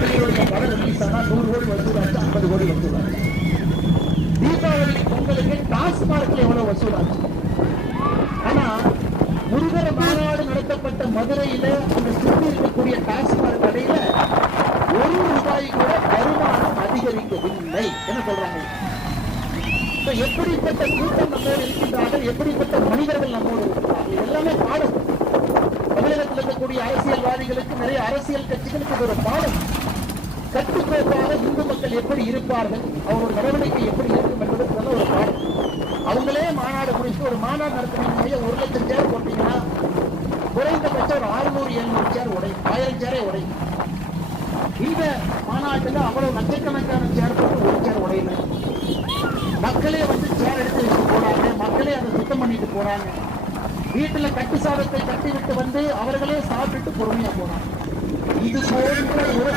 நடிகருடைய படம் ரிலீஸ் ஆனா 100 கோடி வசூலாச்சு, 50 கோடி வசூலாச்சு. தீபாவளி பொங்கலுக்கு டாஸ்மார்க்ல எவ்வளவு வசூலாச்சு? ஆனா முருகர் மாநாடு நடத்தப்பட்ட மதுரையில அந்த சுற்றி இருக்கக்கூடிய டாஸ்மார்க் கடையில ₹1 கூட வருமானம் அதிகரிக்கவில்லை. என்ன சொல்றாங்க? எப்படிப்பட்ட கூட்டம் நம்மோடு இருக்கின்றார்கள், எப்படிப்பட்ட மனிதர்கள் நம்மோடு இருக்கிறார்கள், எல்லாமே பாடம். தமிழகத்தில் இருக்கக்கூடிய அரசியல்வாதிகளுக்கு, நிறைய அரசியல் கட்சிகளுக்கு ஒரு பாடம். கட்டுக்கோப்பாக இந்து மக்கள் எப்படி இருப்பார்கள், அவரோட நடவடிக்கை எப்படி இருக்கும் என்பதற்கு ஒரு பாடம். அவங்களே மாநாடு குறித்து ஒரு மாநாடு நடத்தினீங்க, 1,00,000 சேர் போட்டீங்கன்னா குறைந்தபட்சம் ஒரு 600-700 சேர் உடையும், 1000 சேரே உடையும். இந்த மாநாட்டில் அவ்வளவு லட்சக்கணக்கான சேர் போட்டு ஒரு சேர் உடையல. மக்களே வந்து சேர் எடுத்து வச்சு போறாங்க, மக்களே அதை சுத்தம் பண்ணிட்டு போறாங்க. வீட்டுல கட்டு சாதத்தை கட்டி விட்டு வந்து அவர்களே சாப்பிட்டுட்டு பொறுமையா போறாங்க. இது போன்ற ஒரு